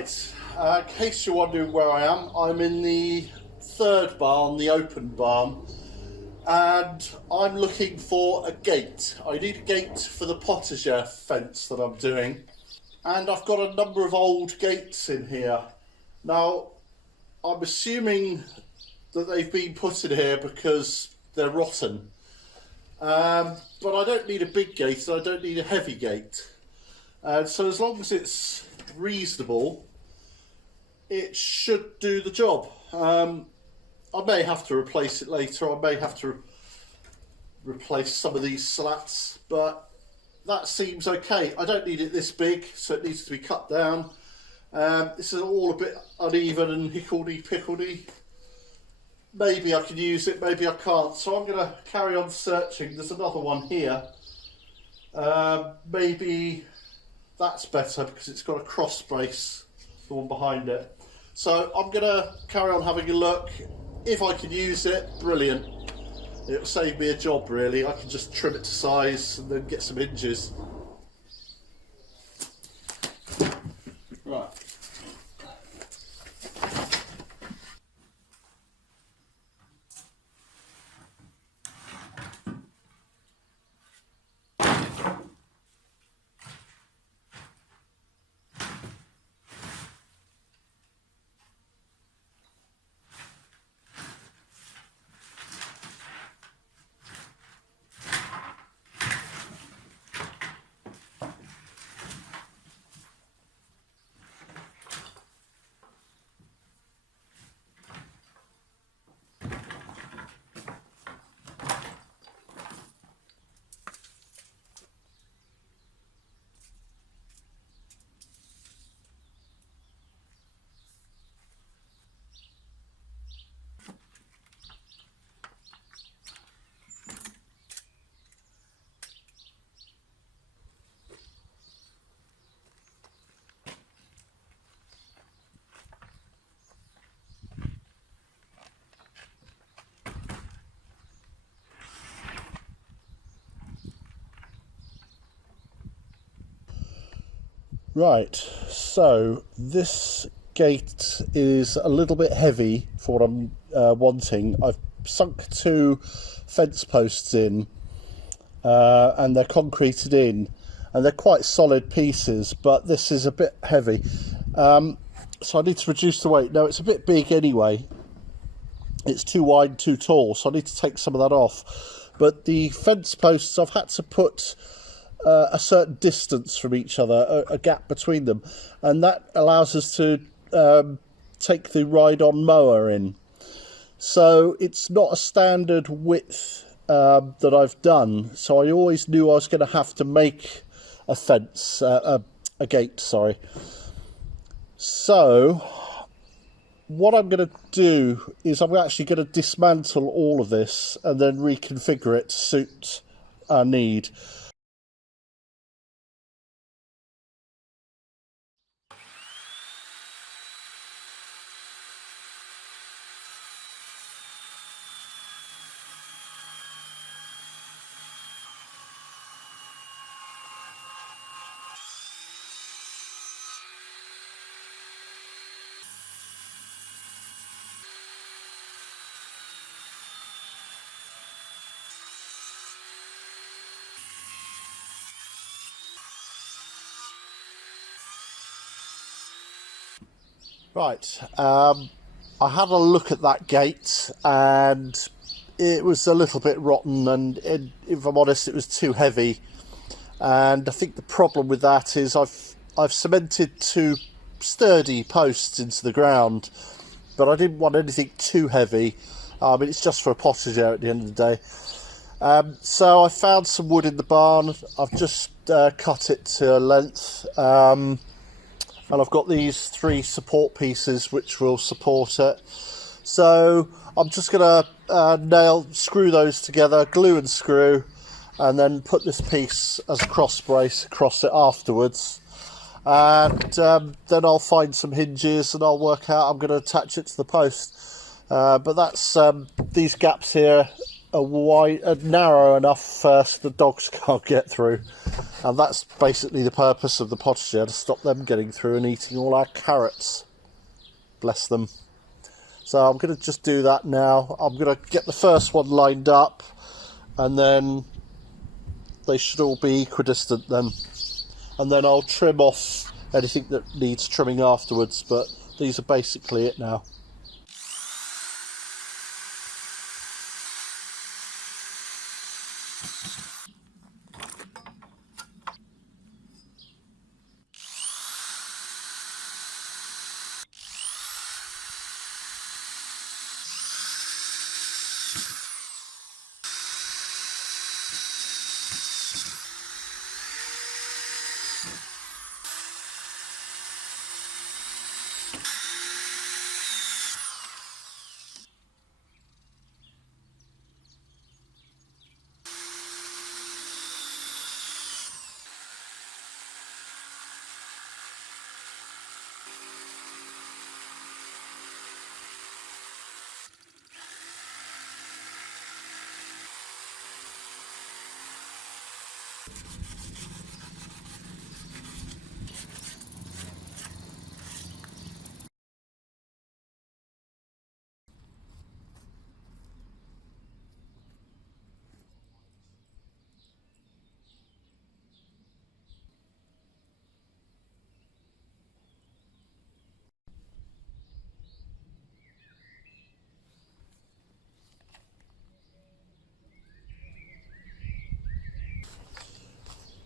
Right, in case you're wondering where I am, I'm in the third barn, the open barn, and I'm looking for a gate. I need a gate for the potager fence that I'm doing, and I've got a number of old gates in here. Now, I'm assuming that they've been put in here because they're rotten, but I don't need a big gate and I don't need a heavy gate, and so as long as it's reasonable, it should do the job. I may have to replace it later. I may have to replace some of these slats, but that seems okay. I don't need it this big, so it needs to be cut down. This is all a bit uneven and hickledy-pickledy. Maybe I can use it, maybe I can't. So I'm going to carry on searching. There's another one here. Maybe that's better because it's got a cross brace, the one behind it. So I'm going to carry on having a look. If I can use it, brilliant. It'll save me a job, really. I can just trim it to size and then get some hinges. Right. Right, so this gate is a little bit heavy for what I'm wanting. I've sunk 2 fence posts in and they're concreted in, and they're quite solid pieces, but this is a bit heavy. So I need to reduce the weight. Now, it's a bit big anyway. It's too wide, too tall, so I need to take some of that off. But the fence posts, I've had to put a certain distance from each other, a gap between them, and that allows us to take the ride-on mower in. So it's not a standard width that I've done, so I always knew I was going to have to make a fence, a gate, sorry. So what I'm going to do is I'm actually going to dismantle all of this and then reconfigure it to suit our need. Right, I had a look at that gate and it was a little bit rotten, and if I'm honest, it was too heavy. And I think the problem with that is I've cemented 2 sturdy posts into the ground, but I didn't want anything too heavy. It's just for a potager at the end of the day. So I found some wood in the barn. I've just cut it to length. And I've got these 3 support pieces which will support it. So I'm just going to screw those together, glue and screw, and then put this piece as a cross brace across it afterwards. And then I'll find some hinges and I'll work out I'm going to attach it to the post. But that's these gaps here are wide, narrow enough so the dogs can't get through. And that's basically the purpose of the potager, to stop them getting through and eating all our carrots. Bless them. So I'm going to just do that now. I'm going to get the first one lined up, and then they should all be equidistant then. And then I'll trim off anything that needs trimming afterwards, but these are basically it now.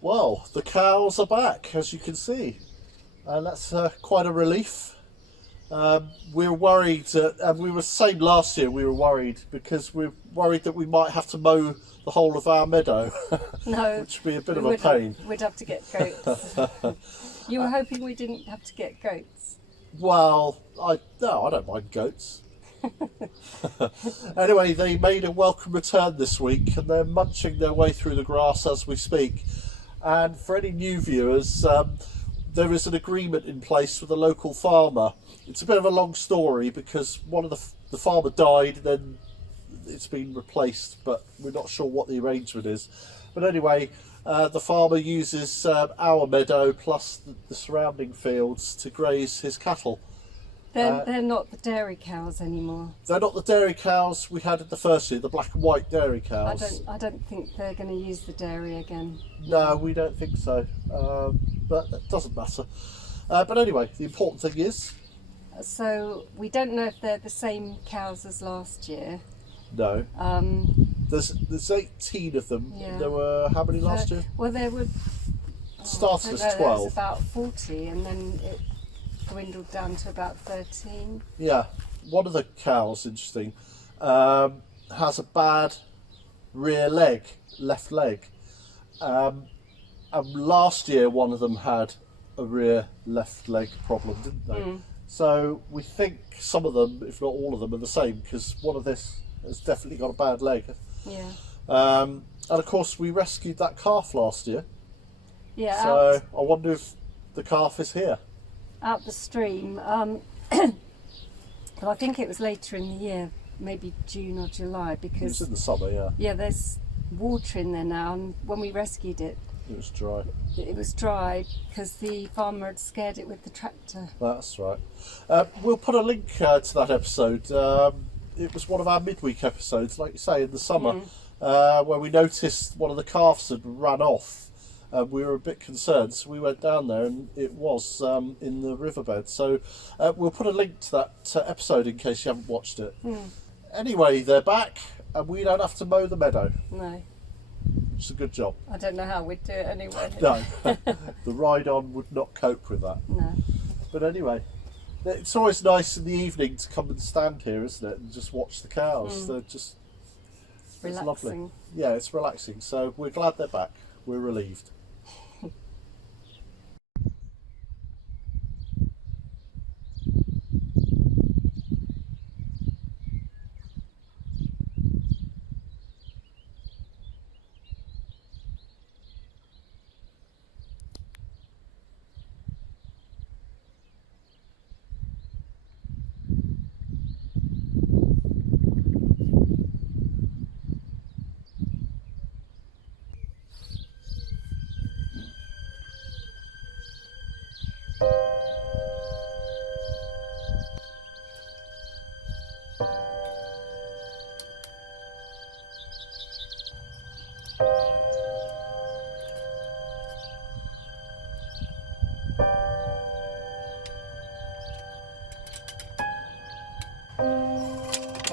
Well, the cows are back, as you can see, and that's quite a relief. We were worried, and we were the same last year, we were worried because we were worried that we might have to mow the whole of our meadow, No, which would be a bit of a pain. We'd have to get goats. You were hoping we didn't have to get goats? Well, I don't mind goats. Anyway, they made a welcome return this week, and they're munching their way through the grass as we speak. And for any new viewers, there is an agreement in place with a local farmer. It's a bit of a long story because one of the farmer died, then it's been replaced, but we're not sure what the arrangement is. But anyway, the farmer uses our meadow plus the surrounding fields to graze his cattle. They're not the dairy cows anymore. They're not the dairy cows we had in the first year, the black and white dairy cows. I don't think they're going to use the dairy again. No, we don't think so. But it doesn't matter. But anyway, the important thing is... So we don't know if they're the same cows as last year. No. There's 18 of them. Yeah. There were how many last year? Well, there were... Started as 12. There was about 40, and then it dwindled down to about 13. Yeah. One of the cows, interesting, has a bad rear leg, left leg. And last year one of them had a rear left leg problem, didn't they? Mm. So we think some of them, if not all of them, are the same, because one of this has definitely got a bad leg. Yeah. And of course we rescued that calf last year. Yeah. So I wonder if the calf is here. Out the stream. Well, I think it was later in the year, maybe June or July, because it was in the summer, yeah. Yeah, there's water in there now, and when we rescued it, it was dry. It was dry because the farmer had scared it with the tractor. That's right. We'll put a link to that episode. It was one of our midweek episodes, like you say, in the summer, where we noticed one of the calves had run off. We were a bit concerned, so we went down there, and it was in the riverbed. So we'll put a link to that episode in case you haven't watched it. Anyway, they're back, and we don't have to mow the meadow. No. It's a good job. I don't know how we'd do it anyway. No, the ride-on would not cope with that. No. But anyway, it's always nice in the evening to come and stand here, isn't it, and just watch the cows. They're just relaxing. It's lovely. Yeah, it's relaxing. So we're glad they're back. We're relieved.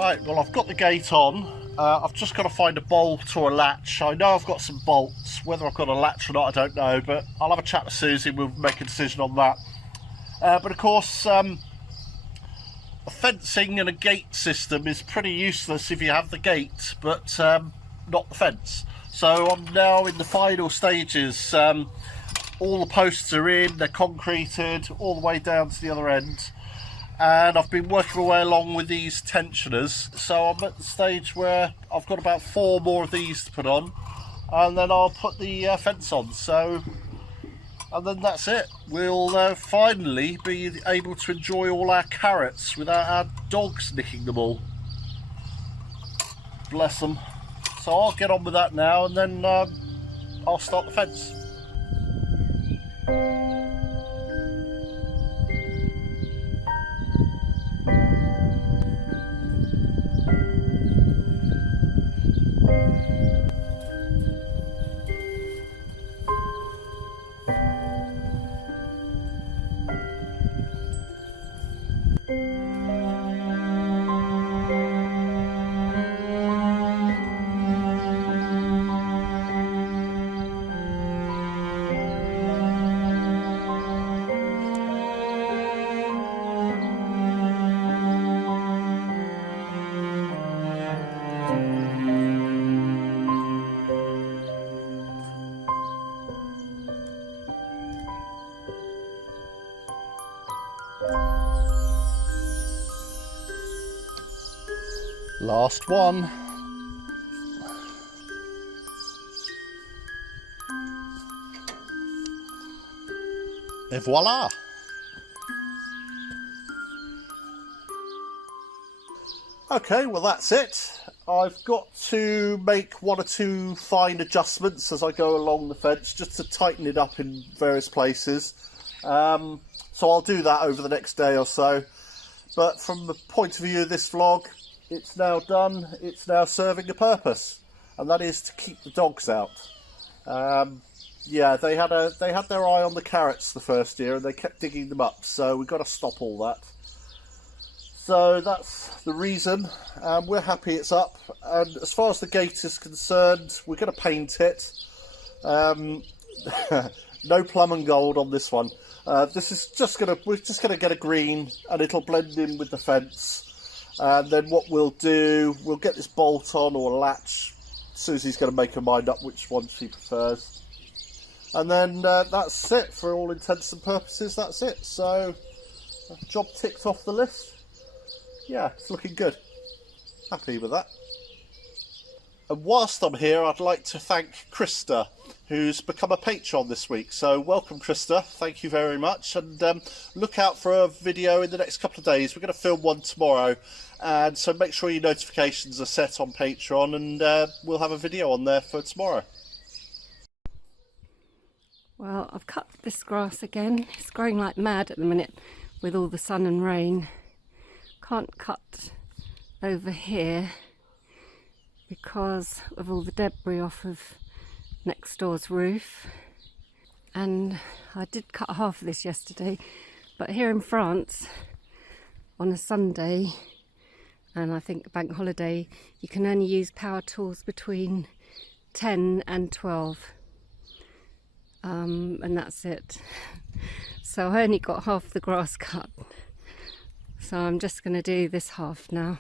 Right, well I've got the gate on. I've just got to find a bolt or a latch. I know I've got some bolts. Whether I've got a latch or not, I don't know, but I'll have a chat with Susie. We'll make a decision on that. But of course, a fencing and a gate system is pretty useless if you have the gate, but not the fence. So I'm now in the final stages. All the posts are in, they're concreted all the way down to the other end. And I've been working my way along with these tensioners, so I'm at the stage where I've got about 4 more of these to put on, and then I'll put the fence on. So, and then that's it. We'll finally be able to enjoy all our carrots without our dogs nicking them all. Bless them. So I'll get on with that now, and then I'll start the fence. Last one. Et voila! Okay, well that's it. I've got to make 1 or 2 fine adjustments as I go along the fence, just to tighten it up in various places. So I'll do that over the next day or so. But from the point of view of this vlog, it's now done. It's now serving a purpose, and that is to keep the dogs out. Yeah, they had their eye on the carrots the first year, and they kept digging them up. So we've got to stop all that. So that's the reason. We're happy it's up, and as far as the gate is concerned, we're going to paint it. No plum and gold on this one. This is we're just gonna get a green, and it'll blend in with the fence. And then what we'll do, we'll get this bolt on or latch. Susie's going to make her mind up which one she prefers. And then that's it, for all intents and purposes, that's it. So, job ticked off the list. Yeah, it's looking good. Happy with that. And whilst I'm here, I'd like to thank Krista, who's become a patron this week. So welcome, Krista. Thank you very much. And look out for a video in the next couple of days. We're going to film one tomorrow. And so make sure your notifications are set on Patreon, and we'll have a video on there for tomorrow. Well, I've cut this grass again. It's growing like mad at the minute with all the sun and rain. Can't cut over here because of all the debris off of next door's roof. And I did cut half of this yesterday, but here in France on a Sunday, and I think bank holiday, you can only use power tools between 10 and 12. And that's it. So I only got half the grass cut. So I'm just going to do this half now.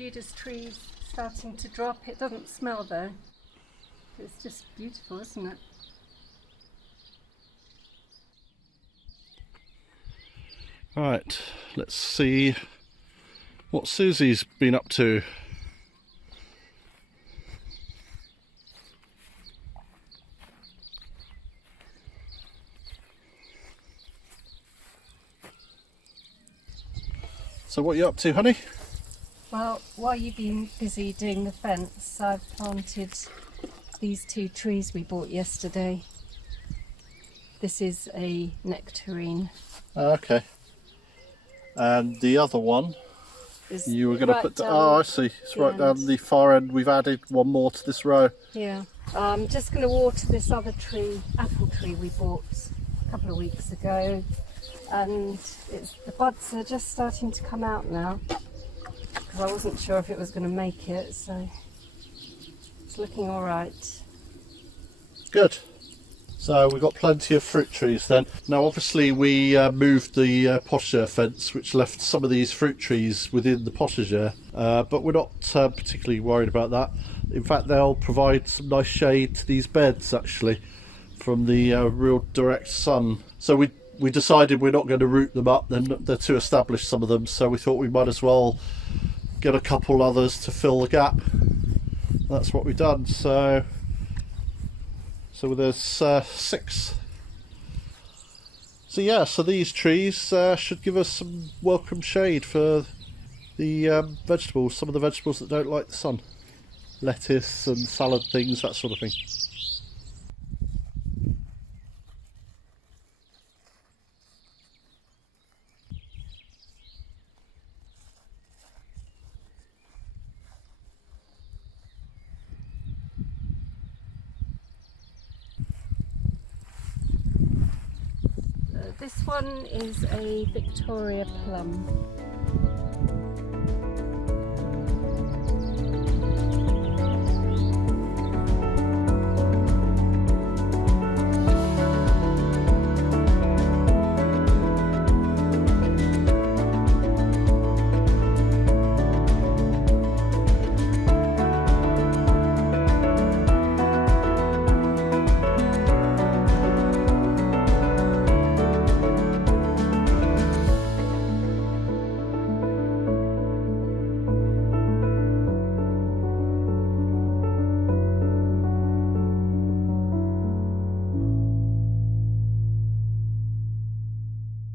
Judas tree's starting to drop. It doesn't smell though. It's just beautiful, isn't it? Right, let's see what Susie's been up to. So what are you up to, honey? Well, while you've been busy doing the fence, I've planted these 2 trees we bought yesterday. This is a nectarine. Okay. And the other one, you were going to put... Oh, I see. It's right down the far end. We've added one more to this row. Yeah. I'm just going to water this other tree, apple tree we bought a couple of weeks ago. And the buds are just starting to come out now. Because I wasn't sure if it was going to make it, so it's looking all right. Good. So we've got plenty of fruit trees then. Now obviously we moved the potager fence, which left some of these fruit trees within the potager, but we're not particularly worried about that. In fact, they'll provide some nice shade to these beds actually from the real direct sun. So we decided we're not going to root them up, they're too established, some of them, so we thought we might as well get a couple others to fill the gap. That's what we've done. So there's 6. So yeah, so these trees should give us some welcome shade for the vegetables, some of the vegetables that don't like the sun. Lettuce and salad things, that sort of thing. This one is a Victoria plum.